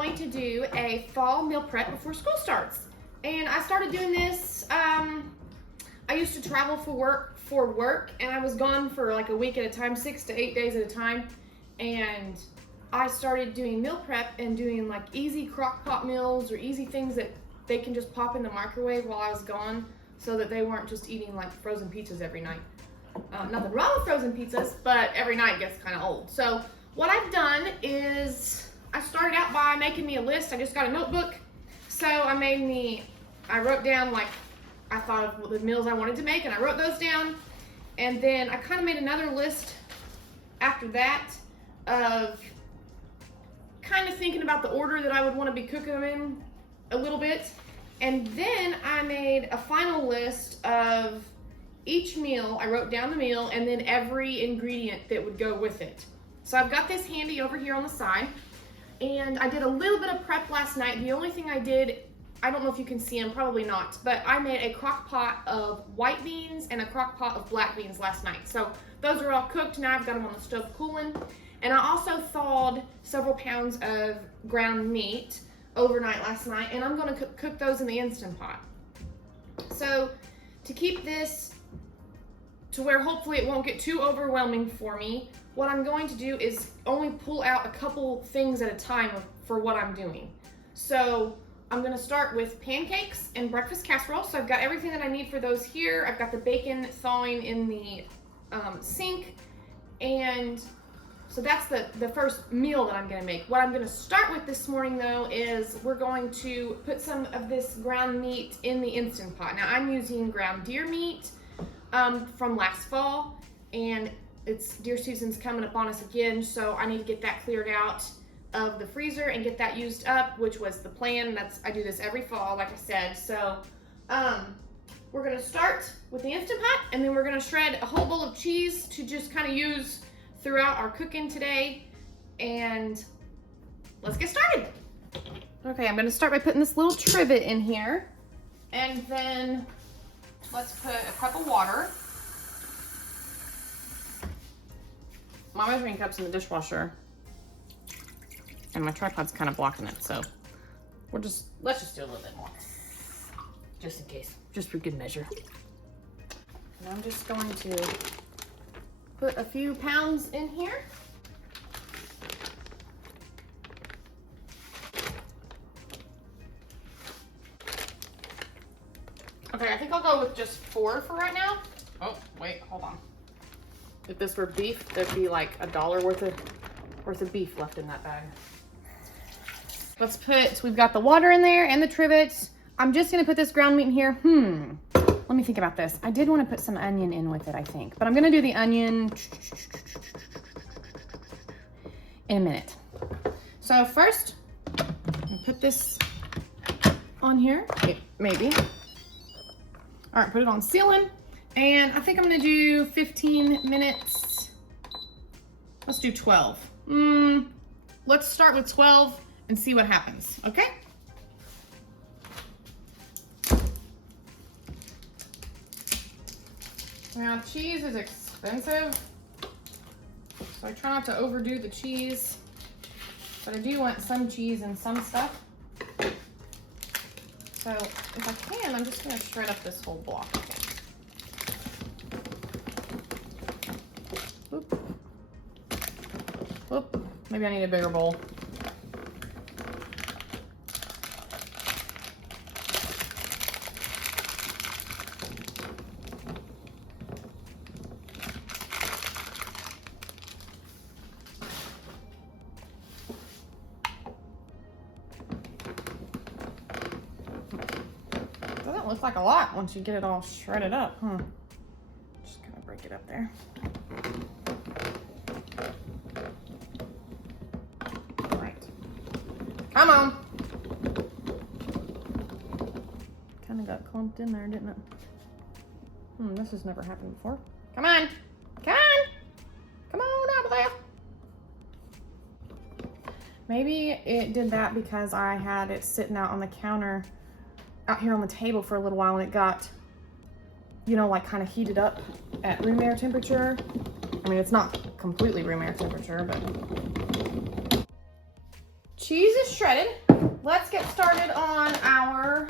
going to do a fall meal prep before school starts. And I started doing this, I used to travel for work, and I was gone for like a week at a time, 6 to 8 days at a time. And I started doing meal prep and doing like easy Crockpot meals or easy things that they can just pop in the microwave while I was gone, so that they weren't just eating like frozen pizzas every night. Nothing wrong with frozen pizzas, but every night gets kind of old. So what I've done is I started out by making me a list. I just got a notebook. So I wrote down, like, I thought of the meals I wanted to make, and I wrote those down. And then I kind of made another list after that of kind of thinking about the order that I would want to be cooking them in a little bit. And then I made a final list of each meal. I wrote down the meal and then every ingredient that would go with it. So I've got this handy over here on the side. And I did a little bit of prep last night. The only thing I did, I don't know if you can see them, probably not, but I made a crock pot of white beans and a crock pot of black beans last night. So those are all cooked. Now I've got them on the stove cooling. And I also thawed several pounds of ground meat overnight last night, and I'm gonna cook those in the Instant Pot. So to keep this to where hopefully it won't get too overwhelming for me, what I'm going to do is only pull out a couple things at a time for what I'm doing. So I'm gonna start with pancakes and breakfast casserole. So I've got everything that I need for those here. I've got the bacon thawing in the sink, and so that's the first meal that I'm gonna make. What I'm gonna start with this morning though is we're going to put some of this ground meat in the Instant Pot. Now I'm using ground deer meat from last fall, and it's deer season's coming up on us again, so I need to get that cleared out of the freezer and get that used up, which was the plan. I do this every fall, like I said. So we're gonna start with the Instant Pot, and then we're gonna shred a whole bowl of cheese to just kind of use throughout our cooking today. And let's get started. Okay, I'm gonna start by putting this little trivet in here, and then let's put a cup of water. My measuring cup's in the dishwasher, and my tripod's kind of blocking it, so let's just do a little bit more, just in case, just for good measure. And I'm just going to put a few pounds in here. Okay, I think I'll go with just 4 for right now. Oh, wait, hold on. If this were beef, there'd be like $1 worth of beef left in that bag. We've got the water in there and the trivet. I'm just gonna put this ground meat in here. Let me think about this. I did want to put some onion in with it, I think, but I'm gonna do the onion in a minute. So first, I'm gonna put this on here, maybe. All right, put it on sealing. And I think I'm gonna do 15 minutes. Let's do 12. Let's start with 12 and see what happens, okay? Now, cheese is expensive, so I try not to overdo the cheese, but I do want some cheese and some stuff. So if I can, I'm just gonna shred up this whole block, I think. Whoop. Maybe I need a bigger bowl. Doesn't look like a lot once you get it all shredded up, huh? Just kind of break it up there. Come on. Kind of got clumped in there, didn't it? This has never happened before. Come on. Come on. Come on over there. Maybe it did that because I had it sitting out on the counter out here on the table for a little while, and it got, you know, like kind of heated up at room air temperature. I mean, it's not completely room air temperature, but cheese is shredded. Let's get started on our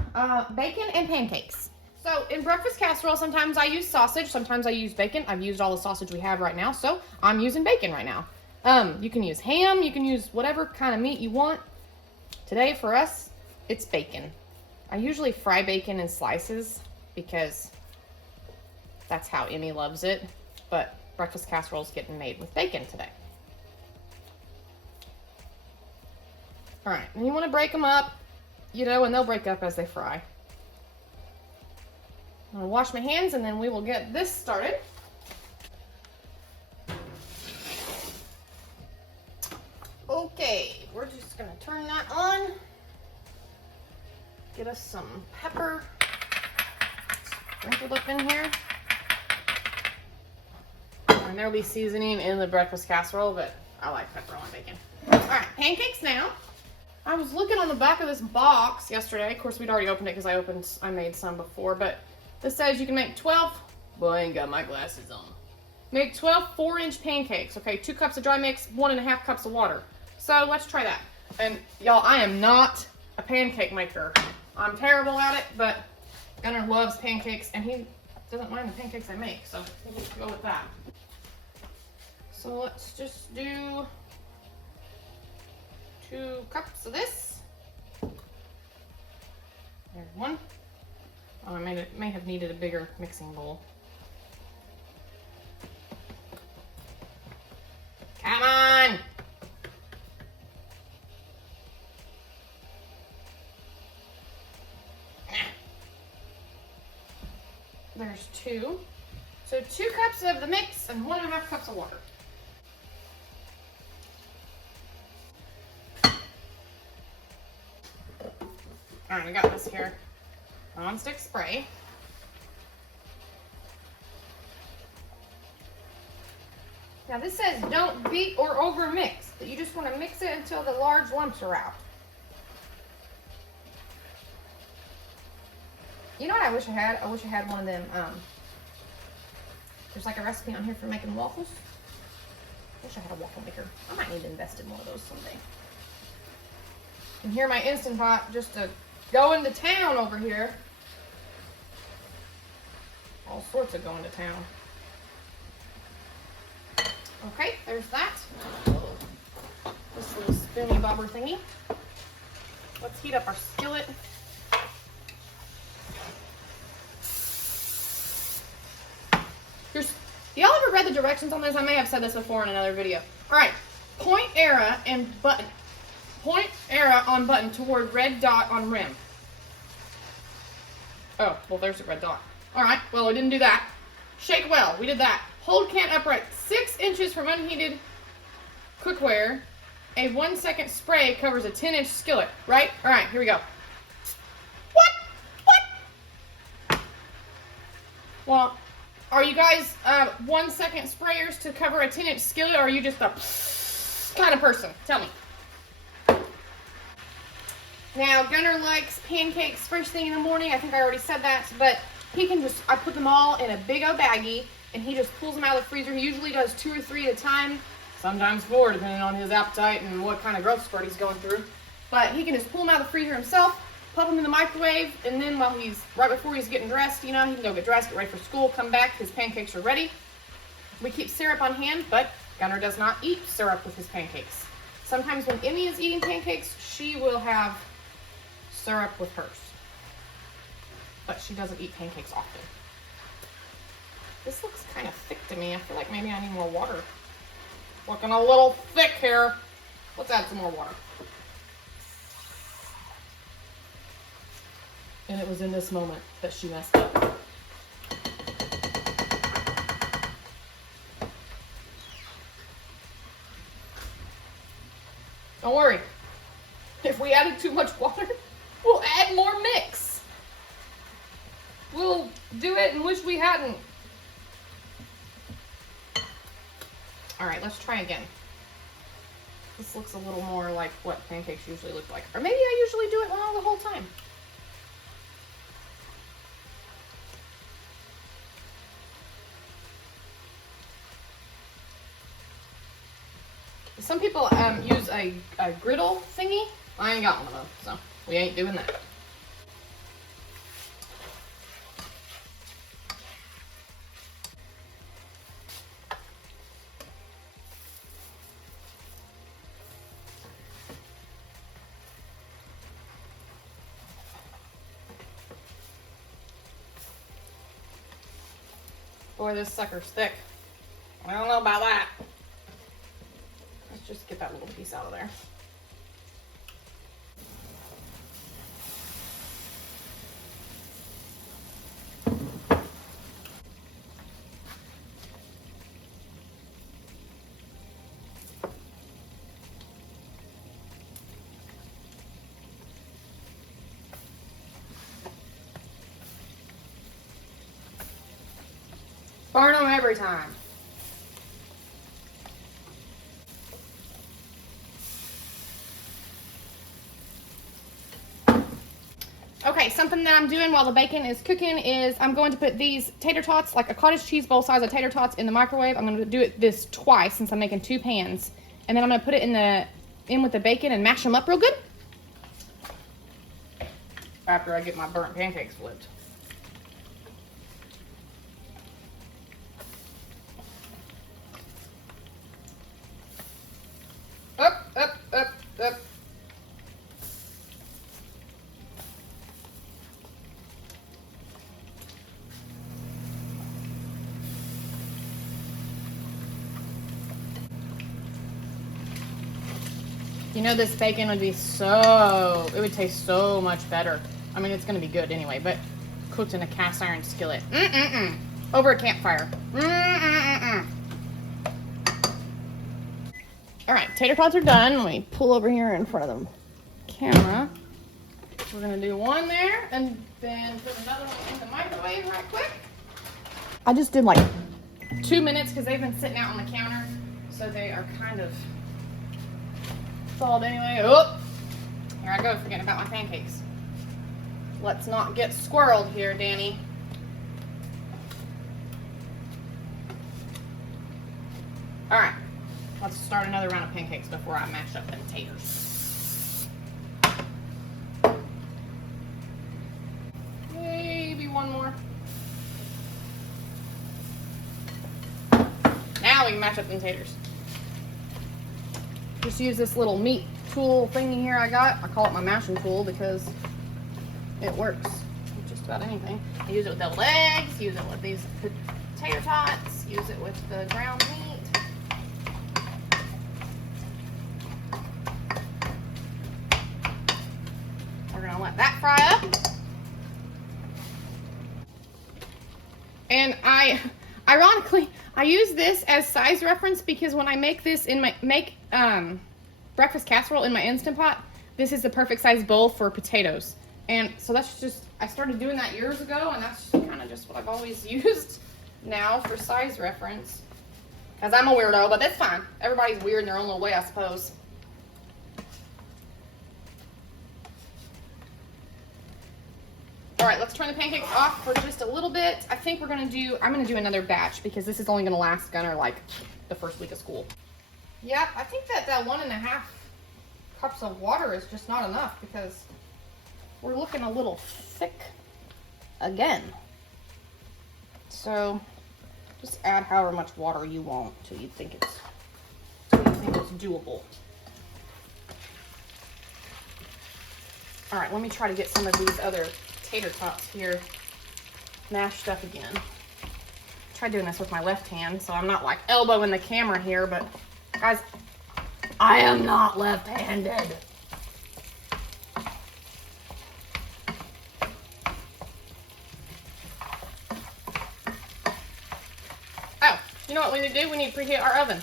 bacon and pancakes. So in breakfast casserole, sometimes I use sausage, sometimes I use bacon. I've used all the sausage we have right now, so I'm using bacon right now. You can use ham, you can use whatever kind of meat you want. Today for us, it's bacon. I usually fry bacon in slices because that's how Emmy loves it, but breakfast casserole is getting made with bacon today. All right, and you want to break them up, you know, and they'll break up as they fry. I'm gonna wash my hands and then we will get this started. Okay, we're just gonna turn that on. Get us some pepper sprinkled up in here. And there'll be seasoning in the breakfast casserole, but I like pepper on bacon. All right, pancakes now. I was looking on the back of this box yesterday. Of course, we'd already opened it because I made some before, but this says you can make 12, well, I ain't got my glasses on. Make 12 4-inch pancakes. Okay, 2 cups of dry mix, 1.5 cups of water. So let's try that. And y'all, I am not a pancake maker. I'm terrible at it, but Gunnar loves pancakes and he doesn't mind the pancakes I make, so we'll just go with that. So let's just do 2 cups of this. There's one. Oh, I may have needed a bigger mixing bowl. Come on! There's 2. So 2 cups of the mix and 1.5 cups of water. All right, I got this here. Non-stick spray. Now this says don't beat or over mix, but you just want to mix it until the large lumps are out. You know what I wish I had? I wish I had one of them, there's like a recipe on here for making waffles. I wish I had a waffle maker. I might need to invest in one of those someday. And here my Instant Pot just to go into town over here. All sorts of going to town. Okay, there's that. This little spoony bobber thingy. Let's heat up our skillet. Y'all ever read the directions on this? I may have said this before in another video. All right, point arrow and button. Point arrow on button toward red dot on rim. Oh, well, there's a red dot. All right, well, we didn't do that. Shake well, we did that. Hold can upright 6 inches from unheated cookware. A 1-second spray covers a 10-inch skillet, right? All right, here we go. What? Well, are you guys 1-second sprayers to cover a 10-inch skillet, or are you just a kind of person? Tell me. Now, Gunnar likes pancakes first thing in the morning. I think I already said that, but he can just, I put them all in a big old baggie, and he just pulls them out of the freezer. He usually does 2 or 3 at a time, sometimes 4, depending on his appetite and what kind of growth spurt he's going through. But he can just pull them out of the freezer himself, pop them in the microwave, and then while right before he's getting dressed, you know, he can go get dressed, get ready for school, come back, his pancakes are ready. We keep syrup on hand, but Gunnar does not eat syrup with his pancakes. Sometimes when Emmy is eating pancakes, she will have syrup with hers. But she doesn't eat pancakes often. This looks kind of thick to me. I feel like maybe I need more water. Looking a little thick here. Let's add some more water. And it was in this moment that she messed up. Don't worry. If we added too much water, we'll add more mix. We'll do it and wish we hadn't. All right, let's try again. This looks a little more like what pancakes usually look like. Or maybe I usually do it wrong the whole time. Some people use a griddle thingy. I ain't got one of those, so we ain't doing that. Boy, this sucker's thick. I don't know about that. Let's just get that little piece out of there. Burn them every time. Okay, something that I'm doing while the bacon is cooking is I'm going to put these tater tots, like a cottage cheese bowl size of tater tots, in the microwave. I'm going to do this twice since I'm making 2 pans. And then I'm going to put it in with the bacon and mash them up real good. After I get my burnt pancakes flipped. Up, up, up, up. You know, this bacon would be it would taste so much better. I mean, it's going to be good anyway, but cooked in a cast iron skillet. Over a campfire. All right, tater tots are done. Let me pull over here in front of the camera. We're going to do one there and then put another one in the microwave right quick. I just did like 2 minutes because they've been sitting out on the counter, so they are kind of thawed anyway. Oh, here I go, forgetting about my pancakes. Let's not get squirreled here, Danny. All right, let's start another round of pancakes before I mash up them taters. Maybe one more. Now we can mash up them taters. Just use this little meat tool thingy here I got. I call it my mashing tool because it works with just about anything. I use it with deviled eggs, use it with these tater tots, use it with the ground meat. We're gonna let that fry up. And ironically, I use this as size reference because when I make this in my breakfast casserole in my Instant Pot, this is the perfect size bowl for potatoes. And so that's just, I started doing that years ago, and that's kind of just what I've always used now for size reference. Because I'm a weirdo, but that's fine. Everybody's weird in their own little way, I suppose. All right, let's turn the pancakes off for just a little bit. I think I'm gonna do another batch because this is only gonna last Gunner like the first week of school. Yeah, I think that 1.5 cups of water is just not enough because we're looking a little thick again. So just add however much water you want till you think it's doable. All right, let me try to get some of these other tater tots here mashed up again. Try doing this with my left hand so I'm not like elbowing the camera here, but guys, I am not left-handed. Oh, you know what we need to do? We need to preheat our oven.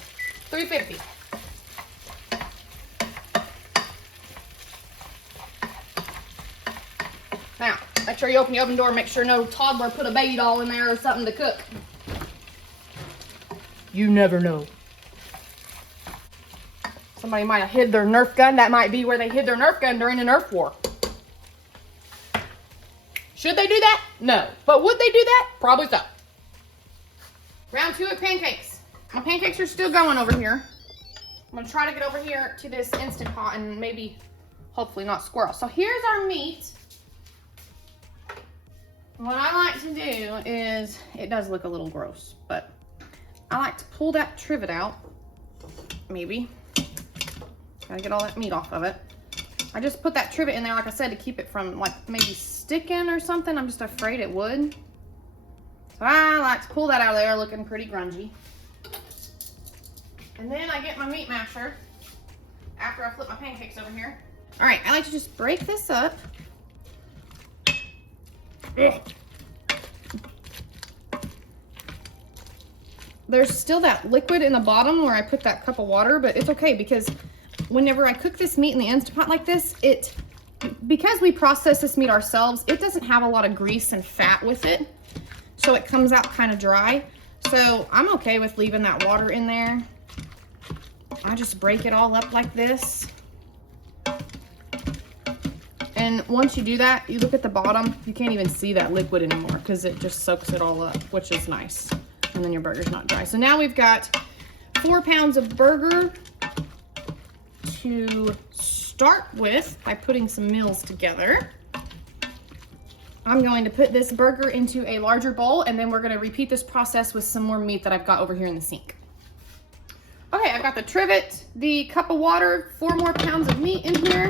350. Now, make sure you open the oven door. Make sure no toddler put a baby doll in there or something to cook. You never know. Somebody might have hid their Nerf gun. That might be where they hid their Nerf gun during the Nerf war. Should they do that? No. But would they do that? Probably so. Round 2 of pancakes. My pancakes are still going over here. gonna try to get over here to this Instant Pot and maybe, hopefully not squirrel. So here's our meat. What I like to do is, it does look a little gross, but I like to pull that trivet out, maybe. Gotta get all that meat off of it. I just put that trivet in there, like I said, to keep it from like maybe sticking or something. I'm just afraid it would. So I like to pull that out of there looking pretty grungy. And then I get my meat masher after I flip my pancakes over here. All right, I like to just break this up. Ugh. There's still that liquid in the bottom where I put that cup of water, but it's okay because whenever I cook this meat in the Instant Pot like this, because we process this meat ourselves, it doesn't have a lot of grease and fat with it. So it comes out kind of dry. So I'm okay with leaving that water in there. I just break it all up like this. And once you do that, you look at the bottom, you can't even see that liquid anymore because it just soaks it all up, which is nice. And then your burger's not dry. So now we've got 4 pounds of burger to start with by putting some meals together. I'm going to put this burger into a larger bowl, and then we're going to repeat this process with some more meat that I've got over here in the sink. Okay, I've got the trivet, the cup of water, 4 more pounds of meat in here.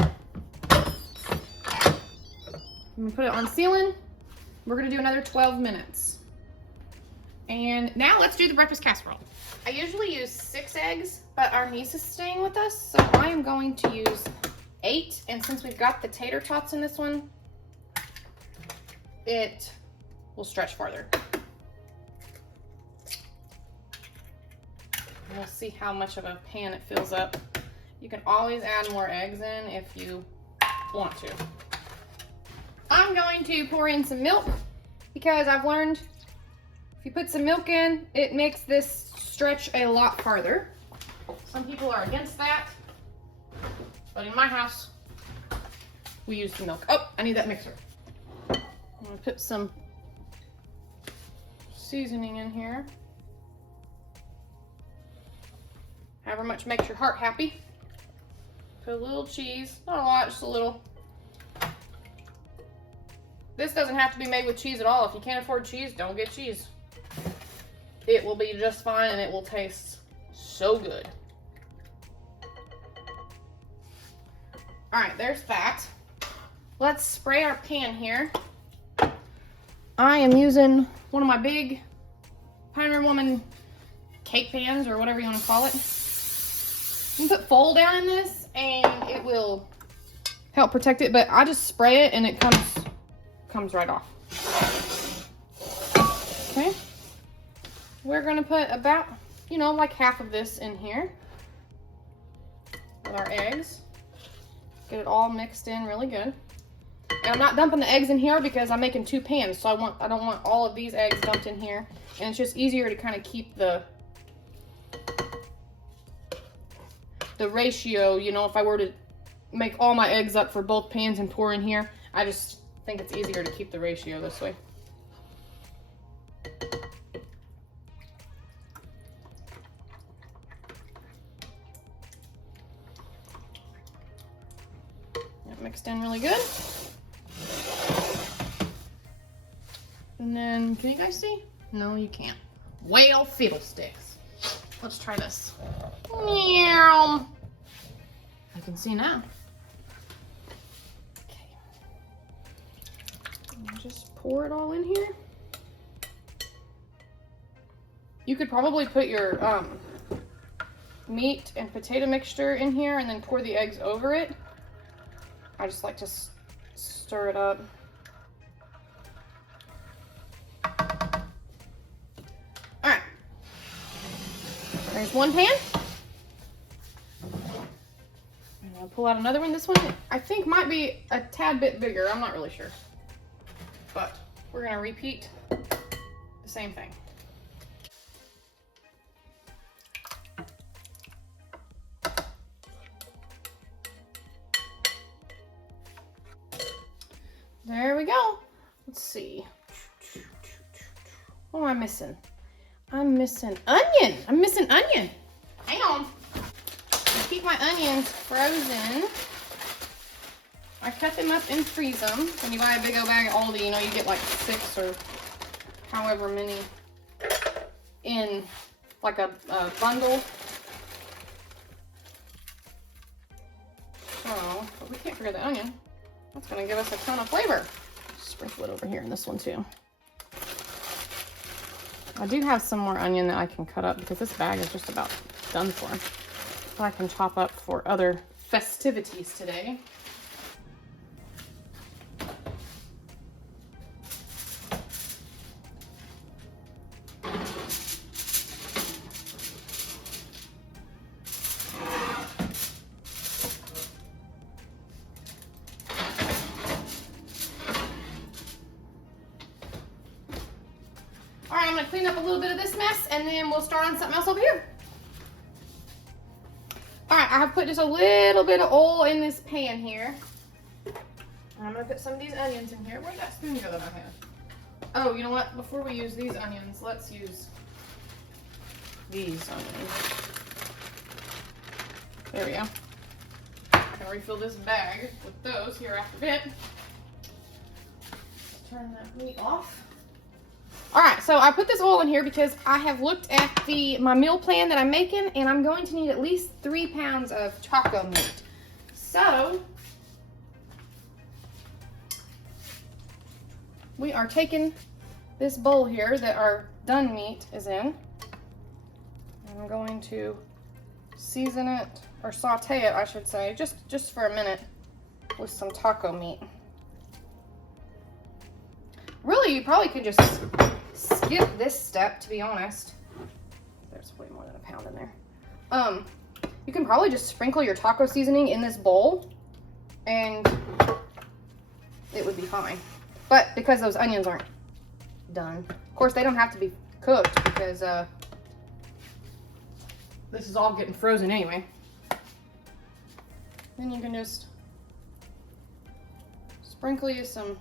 I'm gonna put it on sealing. We're gonna do another 12 minutes. And now let's do the breakfast casserole. I usually use 6 eggs, but our niece is staying with us, so I am going to use 8. And since we've got the tater tots in this one, it will stretch farther. We'll see how much of a pan it fills up. You can always add more eggs in if you want to. I'm going to pour in some milk because I've learned if you put some milk in, it makes this stretch a lot farther. Some people are against that, but in my house, we use the milk. Oh, I need that mixer. I'm gonna put some seasoning in here. However much makes your heart happy. Put a little cheese, not a lot, just a little. This doesn't have to be made with cheese at all. If you can't afford cheese, don't get cheese. It will be just fine and it will taste so good. All right, there's that. Let's spray our pan here. I am using one of my big Pantry Woman cake pans or whatever you want to call it. You can put foil down in this and it will help protect it, but I just spray it and it comes right off. Okay. We're gonna put about, like half of this in here with our eggs. Get it all mixed in really good. And I'm not dumping the eggs in here because I'm making 2 pans, so I don't want all of these eggs dumped in here. And it's just easier to kind of keep the ratio, if I were to make all my eggs up for both pans and pour in here, I just think it's easier to keep the ratio this way. That mixed in really good. And then, can you guys see? No, you can't. Well, fiddlesticks. Let's try this. Meow. You can see now. Okay. And just pour it all in here. You could probably put your meat and potato mixture in here and then pour the eggs over it. I just like to stir it up. All right. There's one pan. And I'll pull out another one. This one, I think, might be a tad bit bigger. I'm not really sure. But we're going to repeat the same thing. There we go. Let's see. What am I missing? I'm missing onion. I'm missing onion. Hang on. keep my onions frozen, I cut them up and freeze them. When you buy a big old bag at Aldi, you know, you get like 6 or however many in like a bundle. So, but we can't forget the onion. That's gonna give us a ton of flavor. Sprinkle it over here in this one too. I do have some more onion that I can cut up because this bag is just about done for. That I can chop up for other festivities today. All right, I'm gonna clean up a little bit of this mess and then we'll start on something else over here. All right, I have put just a little bit of oil in this pan here. I'm gonna put some of these onions in here. Where'd that spoon go that I had? Oh, you know what? Before we use these onions, let's use these onions. There we go. I'm gonna refill this bag with those here after a bit. Let's turn that meat off. All right, so I put this oil in here because I have looked at my meal plan that I'm making, and I'm going to need at least 3 pounds of taco meat. So we are taking this bowl here that our done meat is in, and I'm going to season it, or saute it, I should say, just for a minute with some taco meat. Really, you probably could just skip this step, to be honest. There's way more than a pound in there. You can probably just sprinkle your taco seasoning in this bowl and it would be fine. But because those onions aren't done, of course they don't have to be cooked because this is all getting frozen anyway. Then you can just sprinkle you some.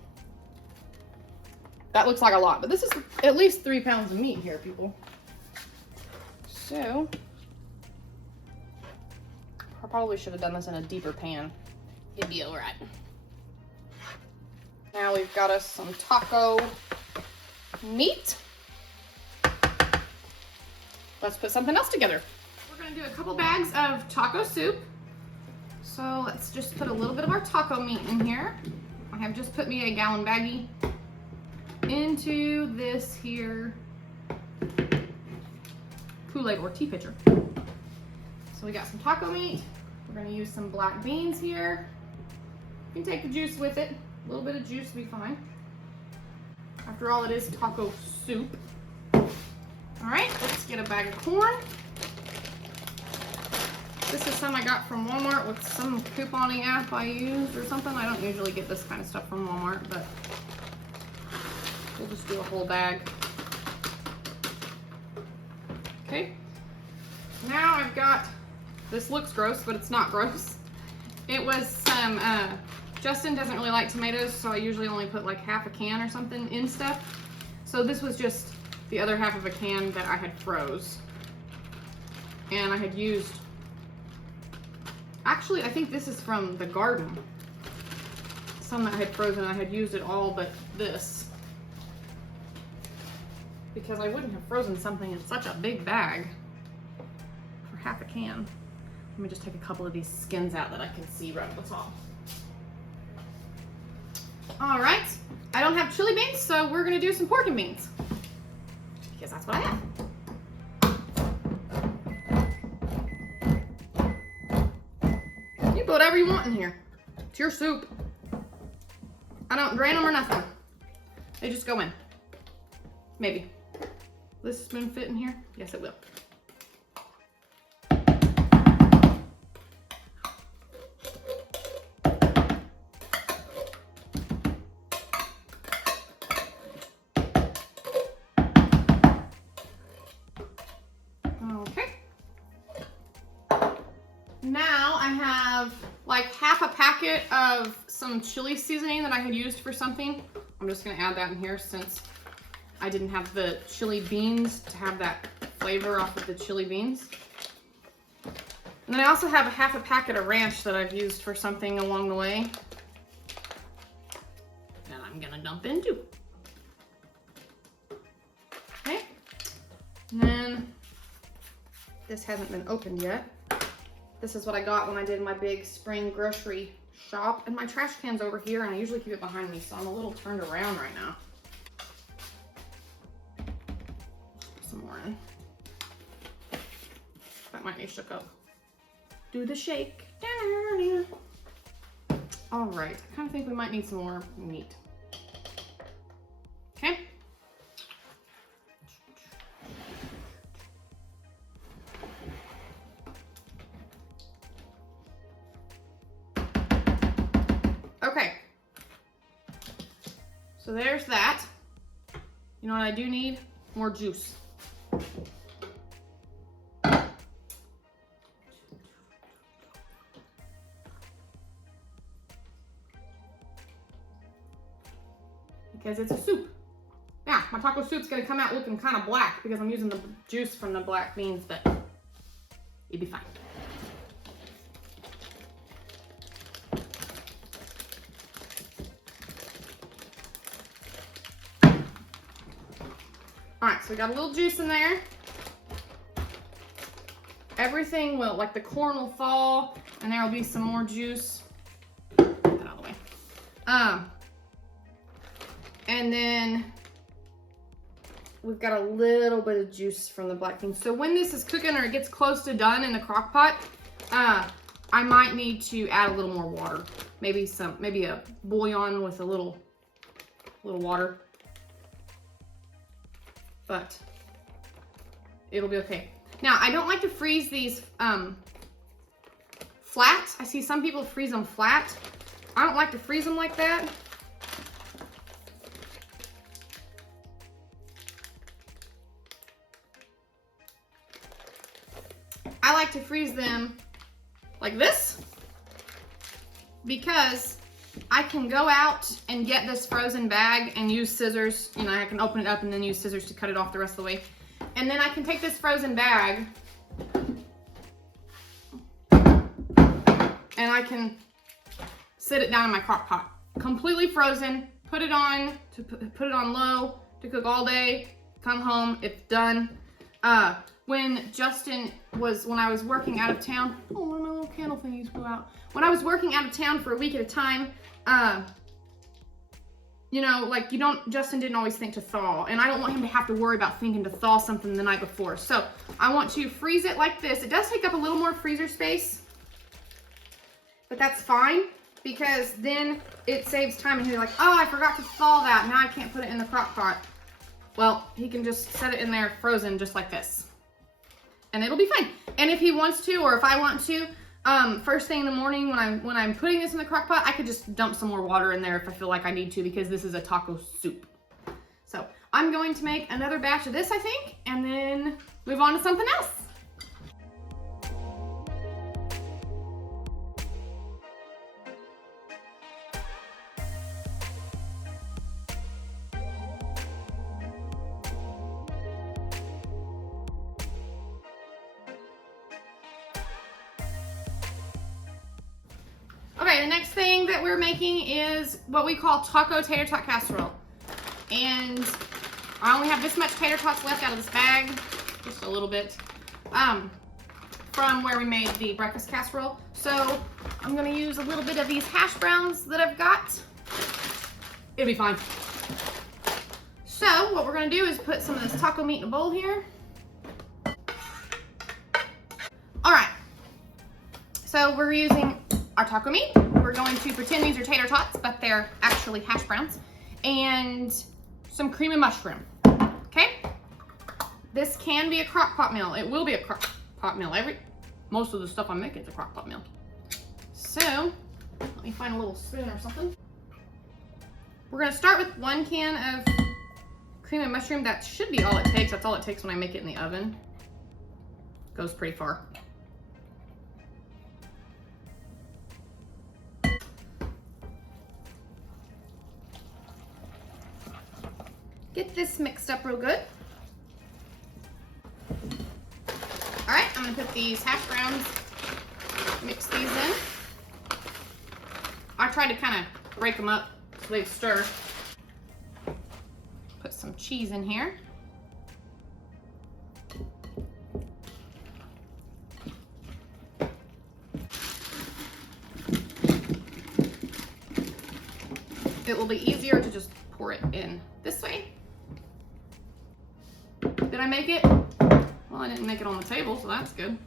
That looks like a lot, but this is at least 3 pounds of meat here, people. So, I probably should have done this in a deeper pan. It'd be alright. Now we've got us some taco meat. Let's put something else together. We're gonna do a couple bags of taco soup. So let's just put a little bit of our taco meat in here. I have just put me a gallon baggie into this here Kool-Aid or tea pitcher. So we got some taco meat. We're gonna use some black beans here. You can take the juice with it. A little bit of juice will be fine. After all, it is taco soup. All right, let's get a bag of corn. This is some I got from Walmart with some couponing app I used or something. I don't usually get this kind of stuff from Walmart, but we'll just do a whole bag. Okay. Now I've got, this looks gross, but it's not gross. It was some, Justin doesn't really like tomatoes, so I usually only put like half a can or something in stuff. So this was just the other half of a can that I had froze. And I had used, actually I think this is from the garden. Some that I had frozen, I had used it all but this. Because I wouldn't have frozen something in such a big bag for half a can. Let me just take a couple of these skins out that I can see right at the top. All right, I don't have chili beans, so we're gonna do some pork and beans. Because that's what I have. You put whatever you want in here. It's your soup. I don't drain them or nothing. They just go in. Maybe. Will this spoon fit in here? Yes, it will. Okay. Now I have like half a packet of some chili seasoning that I had used for something. I'm just gonna add that in here since I didn't have the chili beans to have that flavor off of the chili beans. And then I also have a half a packet of ranch that I've used for something along the way. And I'm gonna dump in too. Okay. And then this hasn't been opened yet. This is what I got when I did my big spring grocery shop. And my trash can's over here, and I usually keep it behind me, so I'm a little turned around right now. Some more in. That might need shook up. Do the shake. All right, I kind of think we might need some more meat. Okay. Okay. So there's that. You know what I do need? More juice. Because it's a soup. Yeah, my taco soup's gonna come out looking kind of black because I'm using the juice from the black beans, but it'd be fine. All right, so we got a little juice in there. Everything will, like the corn will fall, and there will be some more juice. Get that out of the way. And then we've got a little bit of juice from the black beans. So when this is cooking or it gets close to done in the crock pot, I might need to add a little more water. Maybe a bouillon with a little water. But it'll be okay. Now, I don't like to freeze these flat. I see some people freeze them flat. I don't like to freeze them like that. I like to freeze them like this because I can go out and get this frozen bag and use scissors. You know, I can open it up and then use scissors to cut it off the rest of the way. And then I can take this frozen bag and I can sit it down in my crock pot. Completely frozen, put it on low to cook all day, come home, it's done. When I was working out of town, oh, one of my little candle thingies blew out. When I was working out of town for a week at a time, you know, like Justin didn't always think to thaw, and I don't want him to have to worry about thinking to thaw something the night before. So I want to freeze it like this. It does take up a little more freezer space, but that's fine because then it saves time. And he's like, oh, I forgot to thaw that. Now I can't put it in the crock pot. Well, he can just set it in there frozen just like this. And it'll be fine. And if he wants to, or if I want to, first thing in the morning when I'm putting this in the crock pot, I could just dump some more water in there if I feel like I need to, because this is a taco soup. So I'm going to make another batch of this, I think, and then move on to something else. Okay, the next thing that we're making is what we call taco tater tot casserole. And I only have this much tater tots left out of this bag, just a little bit, from where we made the breakfast casserole. So I'm gonna use a little bit of these hash browns that I've got. It'll be fine. So what we're gonna do is put some of this taco meat in a bowl here. All right, so we're using our taco meat. We're going to pretend these are tater tots, but they're actually hash browns, and some cream and mushroom, okay? This can be a crock pot meal. It will be a crock pot meal. Most of the stuff I'm making is a crock pot meal. So, let me find a little spoon or something. We're gonna start with 1 can of cream and mushroom. That should be all it takes. That's all it takes when I make it in the oven. Goes pretty far. Get this mixed up real good. All right, I'm gonna put these hash browns Mix these in. I try to kind of break them up so they stir. Put some cheese in here. It will be easier to just pour it in this way. Did I make it? Well, I didn't make it on the table, so that's good.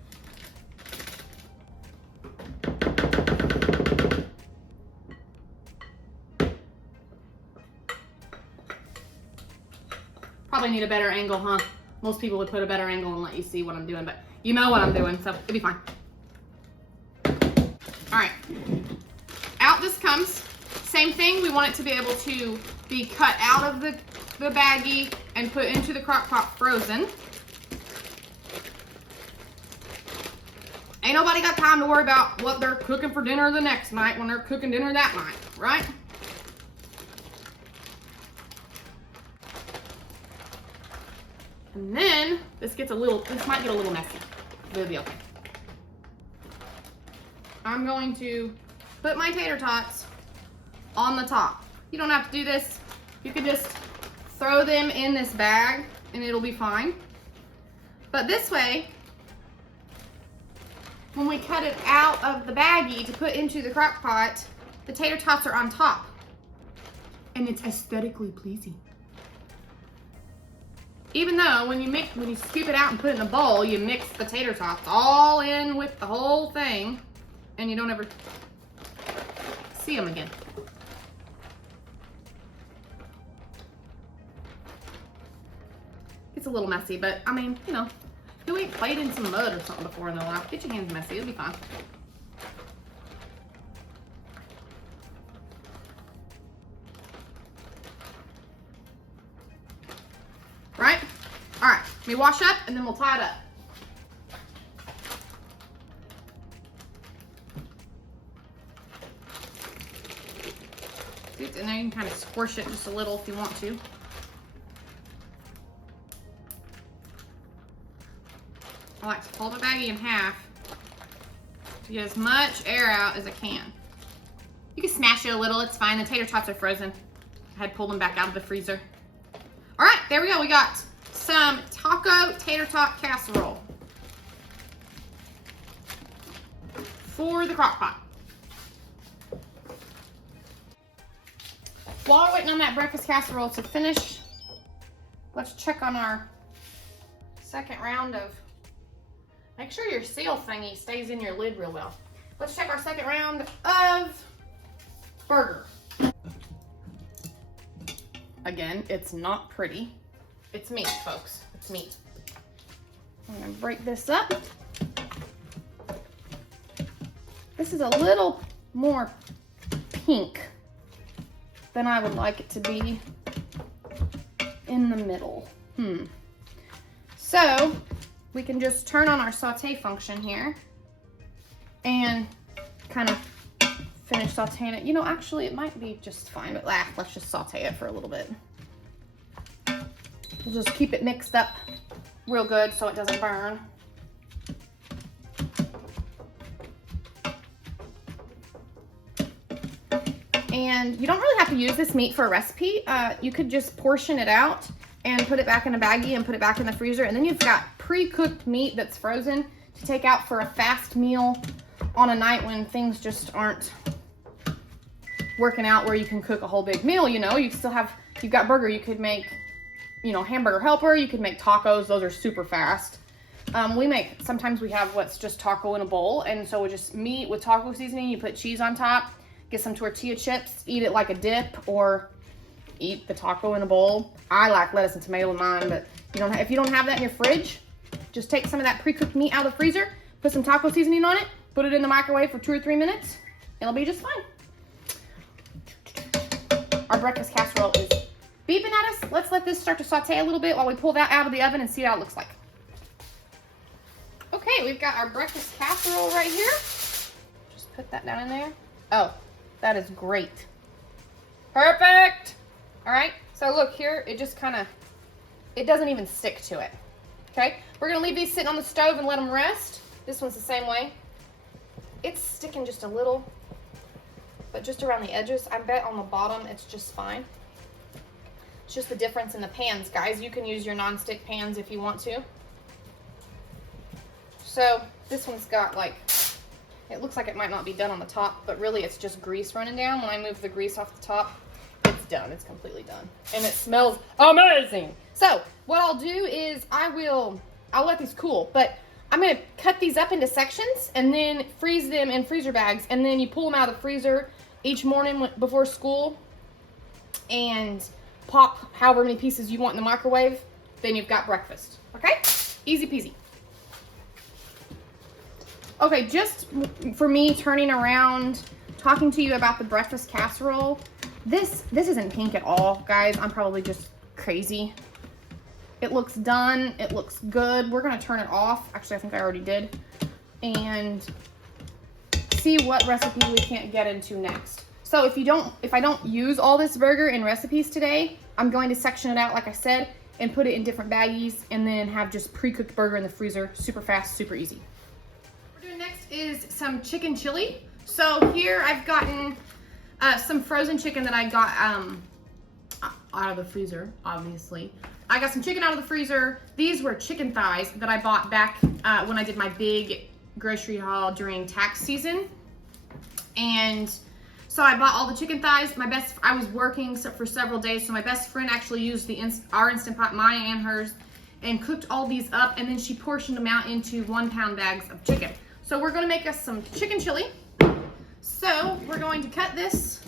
Probably need a better angle, huh? Most people would put a better angle and let you see what I'm doing, but you know what I'm doing, so it'll be fine. All right, out this comes. Same thing, we want it to be able to be cut out of the baggie and put into the crock pot frozen. Ain't nobody got time to worry about what they're cooking for dinner the next night when they're cooking dinner that night, right? And then this might get a little messy. It'll be okay. I'm going to put my tater tots on the top. You don't have to do this. You can just throw them in this bag and it'll be fine. But this way, when we cut it out of the baggie to put into the crock pot, the tater tots are on top. And it's aesthetically pleasing. Even though when you scoop it out and put it in a bowl, you mix the tater tots all in with the whole thing and you don't ever see them again. It's a little messy, but I mean, you know, who ain't played in some mud or something before in their life? Get your hands messy, it'll be fine. Right? All right, let me wash up and then we'll tie it up. And then you can kind of squish it just a little if you want to. I like to fold the baggie in half to get as much air out as I can. You can smash it a little, it's fine. The tater tots are frozen. I had pulled them back out of the freezer. All right, there we go. We got some taco tater tot casserole for the crock pot. While we're waiting on that breakfast casserole to finish, let's check on our second round of, make sure your seal thingy stays in your lid real well. Let's check our second round of burger. Again, it's not pretty. It's meat, folks. It's meat. I'm gonna break this up. This is a little more pink than I would like it to be in the middle. So we can just turn on our saute function here and kind of finish sauteing it. You know, actually it might be just fine, but let's just saute it for a little bit. We'll just keep it mixed up real good so it doesn't burn. And you don't really have to use this meat for a recipe. You could just portion it out and put it back in a baggie and put it back in the freezer. And then you've got pre-cooked meat that's frozen to take out for a fast meal on a night when things just aren't working out where you can cook a whole big meal. You know, you've got burger. You could make, you know, hamburger helper. You could make tacos. Those are super fast. Sometimes we have what's just taco in a bowl. And so we just meat with taco seasoning. You put cheese on top. Get some tortilla chips, eat it like a dip, or eat the taco in a bowl. I like lettuce and tomato in mine, but if you don't have that in your fridge, just take some of that pre-cooked meat out of the freezer, put some taco seasoning on it, put it in the microwave for 2 or 3 minutes, it'll be just fine. Our breakfast casserole is beeping at us. Let's let this start to saute a little bit while we pull that out of the oven and see how it looks like. Okay, we've got our breakfast casserole right here. Just put that down in there. Oh. That is great. Perfect. All right, so look here, it just it doesn't even stick to it. Okay, we're gonna leave these sitting on the stove and let them rest. This one's the same way. it's sticking just a little, but just around the edges. I bet on the bottom it's just fine. It's just the difference in the pans, guys. You can use your non-stick pans if you want to. So this one's got like, it looks like it might not be done on the top, but really it's just grease running down. When I move the grease off the top, it's done. It's completely done. And it smells amazing. So what I'll do is I'll let these cool, but I'm gonna cut these up into sections and then freeze them in freezer bags. And then you pull them out of the freezer each morning before school and pop however many pieces you want in the microwave. Then you've got breakfast, okay? Easy peasy. Okay, just for me turning around, talking to you about the breakfast casserole. This isn't pink at all, guys. I'm probably just crazy. It looks done. It looks good. We're gonna turn it off. Actually, I think I already did. And see what recipe we can't get into next. So if I don't use all this burger in recipes today, I'm going to section it out, like I said, and put it in different baggies, and then have just pre-cooked burger in the freezer. Super fast, super easy. What we're doing next is some chicken chili. So here I've gotten some frozen chicken that I got out of the freezer, obviously. I got some chicken out of the freezer. These were chicken thighs that I bought back when I did my big grocery haul during tax season. And so I bought all the chicken thighs. I was working for several days, so my best friend actually used our Instant Pot, mine and hers, and cooked all these up, and then she portioned them out into 1 pound bags of chicken. So we're gonna make us some chicken chili. So we're going to cut this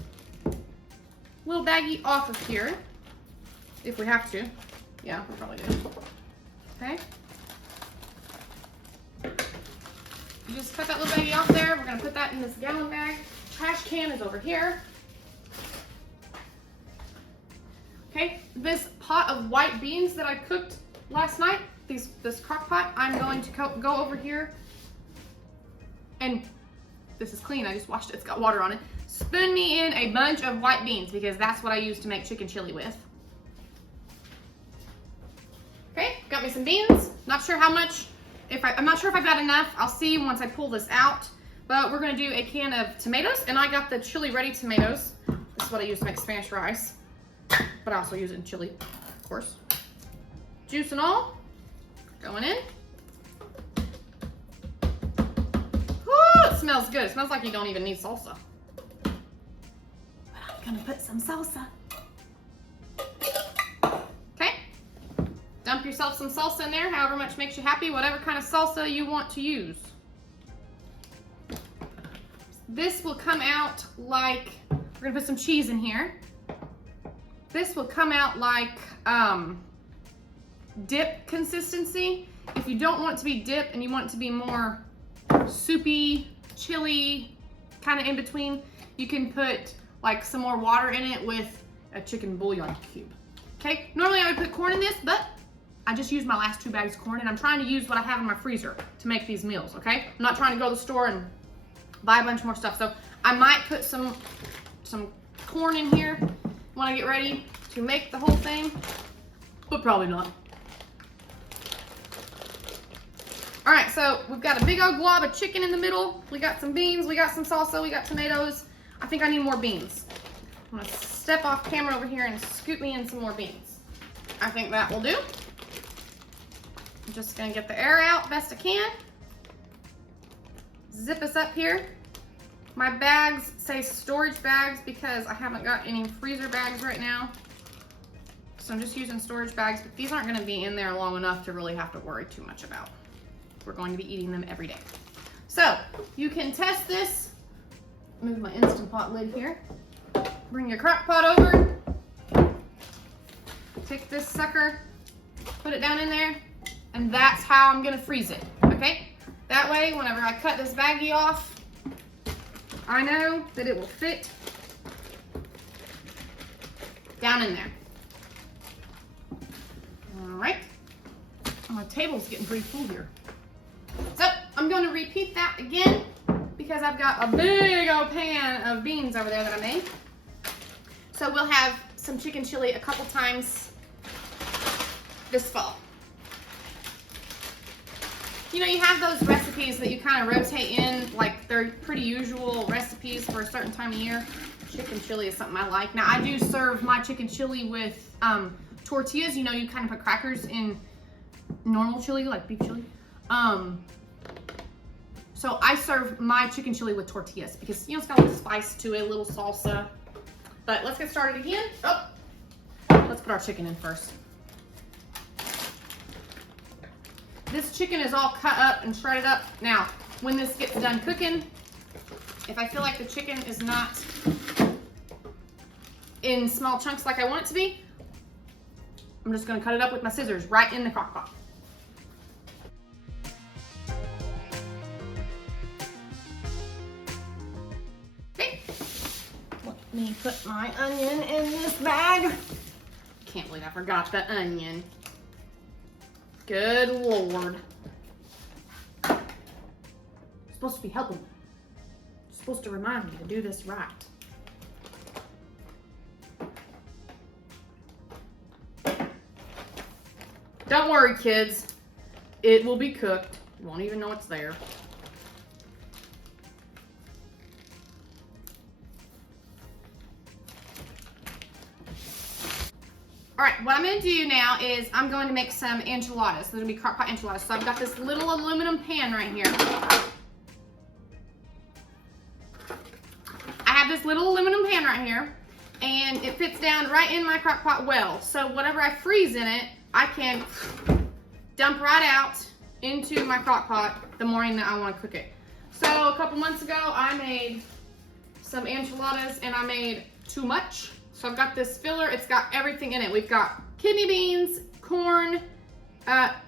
little baggie off of here, if we have to. Yeah, we'll probably do. Okay. You just cut that little baggie off there. We're gonna put that in this gallon bag. Trash can is over here. Okay, this pot of white beans that I cooked last night, this crock pot, I'm going to go over here, and this is clean, I just washed it, it's got water on it. Spoon me in a bunch of white beans because that's what I use to make chicken chili with. Okay, got me some beans. Not sure how much, I'm not sure if I've got enough. I'll see once I pull this out. But we're gonna do a can of tomatoes, and I got the chili ready tomatoes. This is what I use to make Spanish rice, but I also use it in chili, of course. Juice and all, going in. Woo, it smells good. It smells like you don't even need salsa. But I'm gonna put some salsa. Dump yourself some salsa in there, however much makes you happy, whatever kind of salsa you want to use. This will come out like, we're gonna put some cheese in here. This will come out like dip consistency. If you don't want it to be dip and you want it to be more soupy, chili, kind of in between, you can put like some more water in it with a chicken bouillon cube. Okay, normally I would put corn in this, but I just used my last 2 bags of corn, and I'm trying to use what I have in my freezer to make these meals, okay? I'm not trying to go to the store and buy a bunch more stuff. So I might put some corn in here when I get ready to make the whole thing, but probably not. All right, so we've got a big old glob of chicken in the middle. We got some beans, we got some salsa, we got tomatoes. I think I need more beans. I'm gonna step off camera over here and scoop me in some more beans. I think that will do. I'm just gonna get the air out best I can. Zip us up here. My bags say storage bags because I haven't got any freezer bags right now. So I'm just using storage bags, but these aren't gonna be in there long enough to really have to worry too much about. We're going to be eating them every day. So you can test this. Move my Instant Pot lid here. Bring your crock pot over. Take this sucker, put it down in there, and that's how I'm gonna freeze it, okay? That way, whenever I cut this baggie off, I know that it will fit down in there. All right, my table's getting pretty full here. So I'm gonna repeat that again because I've got a big old pan of beans over there that I made. So we'll have some chicken chili a couple times this fall. You know, you have those recipes that you kind of rotate in, like they're pretty usual recipes for a certain time of year. Chicken chili is something I like. Now, I do serve my chicken chili with tortillas. You know, you kind of put crackers in normal chili, like beef chili. So I serve my chicken chili with tortillas because, you know, it's got a little spice to it, a little salsa. But let's get started again. Oh, let's put our chicken in first. This chicken is all cut up and shredded up. Now, when this gets done cooking, if I feel like the chicken is not in small chunks like I want it to be, I'm just gonna cut it up with my scissors right in the crock pot. Okay, let me put my onion in this bag. Can't believe I forgot the onion. Good Lord. You're supposed to be helping me. You're supposed to remind me to do this right. Don't worry, kids. It will be cooked. You won't even know it's there. All right, what I'm gonna do now is I'm going to make some enchiladas. They're gonna be crock pot enchiladas. So I've got this little aluminum pan right here. I have this little aluminum pan right here, and it fits down right in my crock pot well. So whatever I freeze in it, I can dump right out into my crock pot the morning that I wanna cook it. So a couple months ago, I made some enchiladas and I made too much. So I've got this filler, it's got everything in it. We've got kidney beans, corn,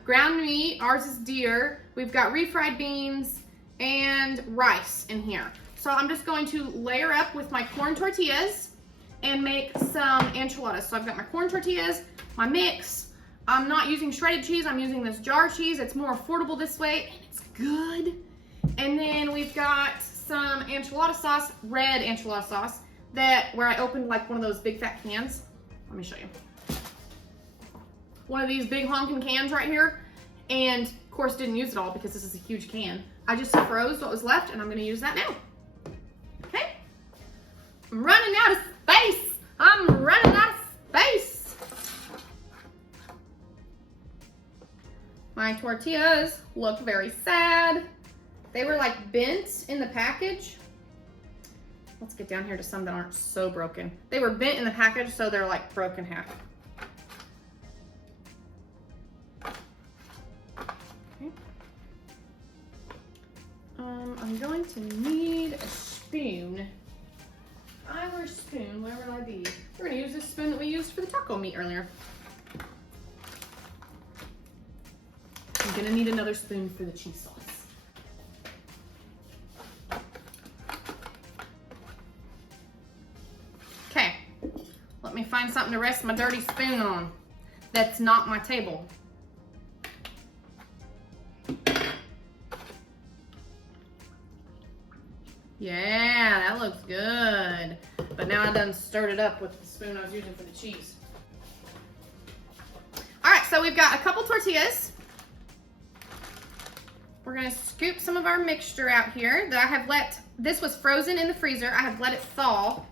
ground meat, ours is deer. We've got refried beans and rice in here. So I'm just going to layer up with my corn tortillas and make some enchiladas. So I've got my corn tortillas, my mix. I'm not using shredded cheese, I'm using this jar cheese. It's more affordable this way and it's good. And then we've got some enchilada sauce, red enchilada sauce. Where I opened like one of those big fat cans. Let me show you. One of these big honking cans right here. And of course didn't use it all because this is a huge can. I just froze what was left and I'm gonna use that now. Okay. I'm running out of space. I'm running out of space. My tortillas look very sad. They were like bent in the package. Let's get down here to some that aren't so broken. They were bent in the package, so they're like broken half. Okay. I'm going to need a spoon. If I were a spoon, where would I be? We're gonna use this spoon that we used for the taco meat earlier. I'm gonna need another spoon for the cheese sauce. Let me find something to rest my dirty spoon on. That's not my table. Yeah, that looks good. But now I done stirred it up with the spoon I was using for the cheese. All right, so we've got a couple tortillas. We're gonna scoop some of our mixture out here that I have this was frozen in the freezer. I have let it thaw.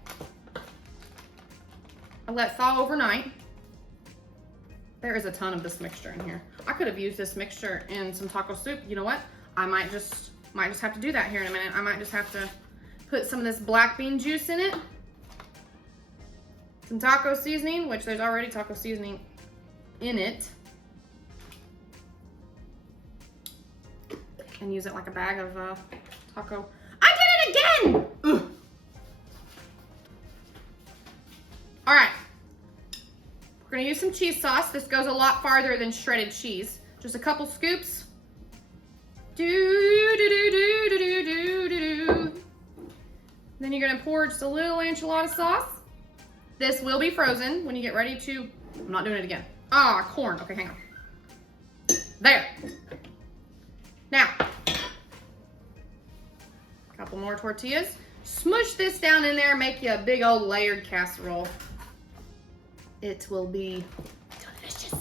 I let it thaw overnight. There is a ton of this mixture in here. I could have used this mixture in some taco soup. You know what? I might just have to do that here in a minute. I might just have to put some of this black bean juice in it. Some taco seasoning, which there's already taco seasoning in it. And use it like a bag of taco. I did it again! Ugh. All right, we're gonna use some cheese sauce. This goes a lot farther than shredded cheese. Just a couple scoops. Then you're gonna pour just a little enchilada sauce. This will be frozen when you get ready to, I'm not doing it again. Ah, corn, okay, hang on. There. Now, a couple more tortillas. Smush this down in there, make you a big old layered casserole. It will be delicious.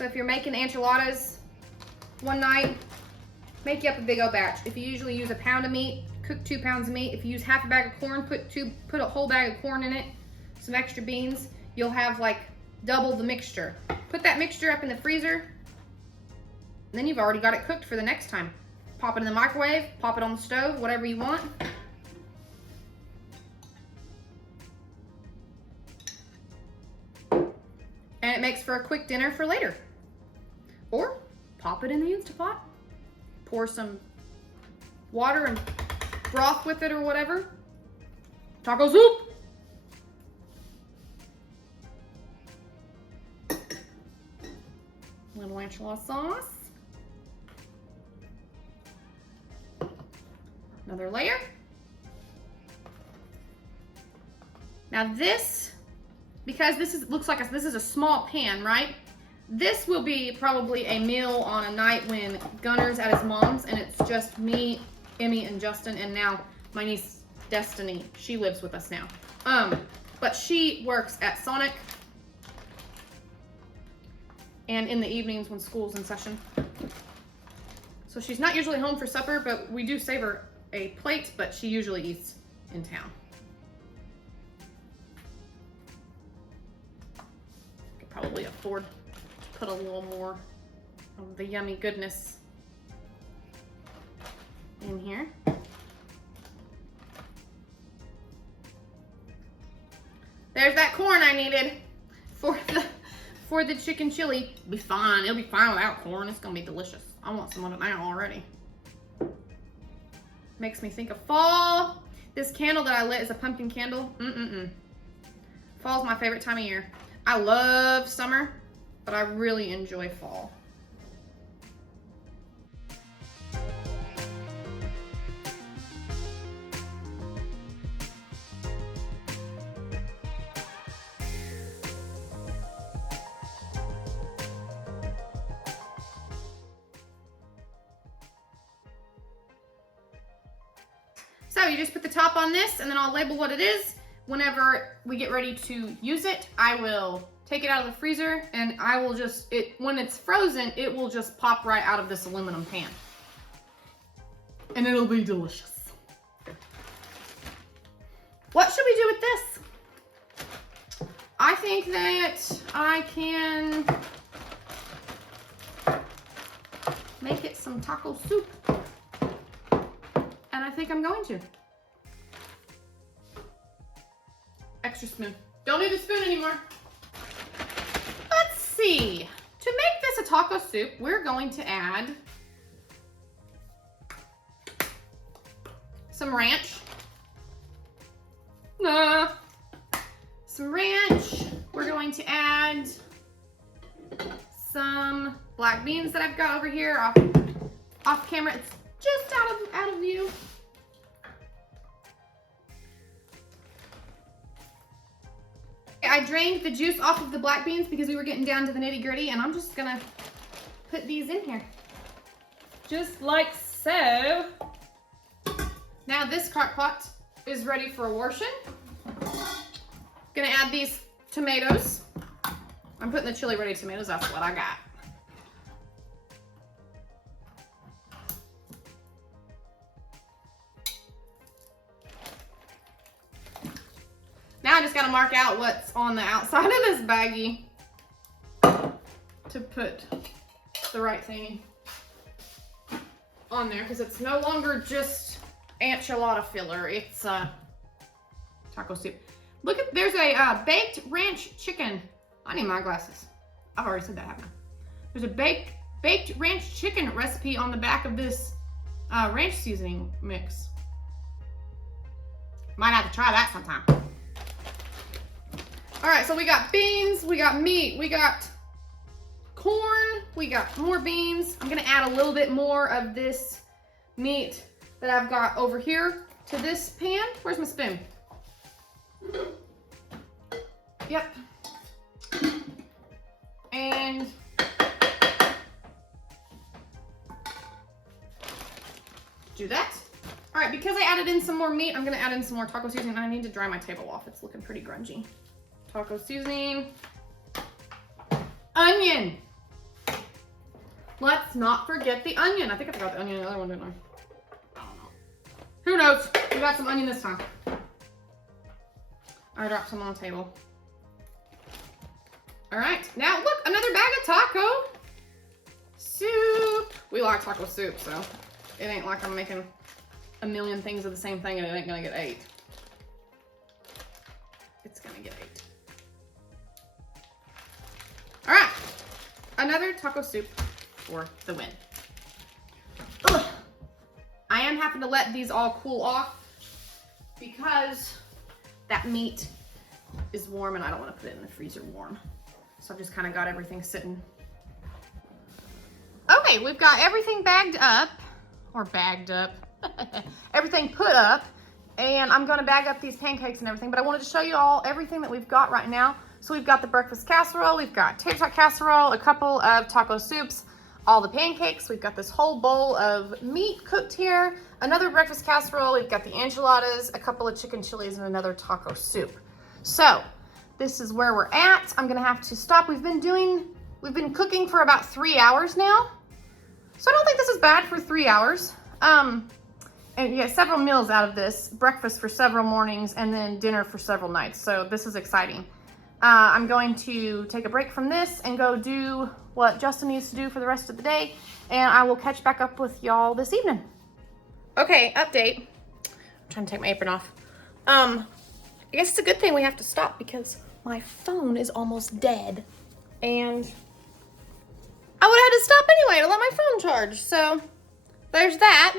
So if you're making enchiladas one night, make you up a big old batch. If you usually use a pound of meat, cook 2 pounds of meat. If you use half a bag of corn, put a whole bag of corn in it, some extra beans. You'll have like double the mixture. Put that mixture up in the freezer, and then you've already got it cooked for the next time. Pop it in the microwave, pop it on the stove, whatever you want. And it makes for a quick dinner for later. Or pop it in the Instapot, pour some water and broth with it or whatever. Taco soup. Little enchilada sauce. Another layer. Now this, because looks like this is a small pan, right? This will be probably a meal on a night when Gunner's at his mom's and it's just me, Emmy, and Justin, and now my niece Destiny. She lives with us now. But she works at Sonic and in the evenings when school's in session. So she's not usually home for supper, but we do save her a plate, but she usually eats in town. Could probably afford to put a little more of the yummy goodness in here. There's that corn I needed for the chicken chili. It'll be fine. It'll be fine without corn. It's gonna be delicious. I want some of it now already. Makes me think of fall. This candle that I lit is a pumpkin candle. Fall's my favorite time of year. I love summer, but I really enjoy fall. So you just put the top on this and then I'll label what it is. Whenever we get ready to use it, I will take it out of the freezer and I will just, when it's frozen, it will just pop right out of this aluminum pan. And it'll be delicious. What should we do with this? I think that I can make it some taco soup. And I think I'm going to. Extra spoon. Don't need a spoon anymore. Let's see. To make this a taco soup, we're going to add some ranch. Some ranch. We're going to add some black beans that I've got over here off camera. It's just out of view. I drained the juice off of the black beans because we were getting down to the nitty gritty, and I'm just gonna put these in here. Just like so. Now this crock pot is ready for washing. Gonna add these tomatoes. I'm putting the chili ready tomatoes, that's what I got. Now I just gotta mark out what's on the outside of this baggie to put the right thing on there, because it's no longer just enchilada filler, it's taco soup. Look at, there's a baked ranch chicken. I need my glasses. I've already said that, haven't I? There's a baked ranch chicken recipe on the back of this ranch seasoning mix. Might have to try that sometime. All right, so we got beans, we got meat, we got corn, we got more beans. I'm gonna add a little bit more of this meat that I've got over here to this pan. Where's my spoon? Yep. And do that. All right, because I added in some more meat, I'm gonna add in some more taco seasoning. I need to dry my table off. It's looking pretty grungy. Taco seasoning, onion, let's not forget the onion. I think I forgot the onion in the other one, didn't I? I don't know. Who knows? We got some onion this time. I dropped some on the table. All right, now look, another bag of taco soup. We like taco soup, so it ain't like I'm making a million things of the same thing and it ain't gonna get ate. It's gonna get ate. All right, another taco soup for the win. Ugh. I am having to let these all cool off because that meat is warm and I don't want to put it in the freezer warm. So I've just kind of got everything sitting. Okay, we've got everything bagged up, or bagged up, everything put up, and I'm gonna bag up these pancakes and everything, but I wanted to show you all everything that we've got right now. So we've got the breakfast casserole, we've got tater tot casserole, a couple of taco soups, all the pancakes, we've got this whole bowl of meat cooked here, another breakfast casserole, we've got the enchiladas, a couple of chicken chilies, and another taco soup. So this is where we're at. I'm gonna have to stop. We've been cooking for about 3 hours now. So I don't think this is bad for 3 hours. And you get several meals out of this, breakfast for several mornings and then dinner for several nights. So this is exciting. I'm going to take a break from this and go do what Justin needs to do for the rest of the day. And I will catch back up with y'all this evening. Okay, update. I'm trying to take my apron off. I guess it's a good thing we have to stop because my phone is almost dead. And I would have had to stop anyway to let my phone charge. So there's that.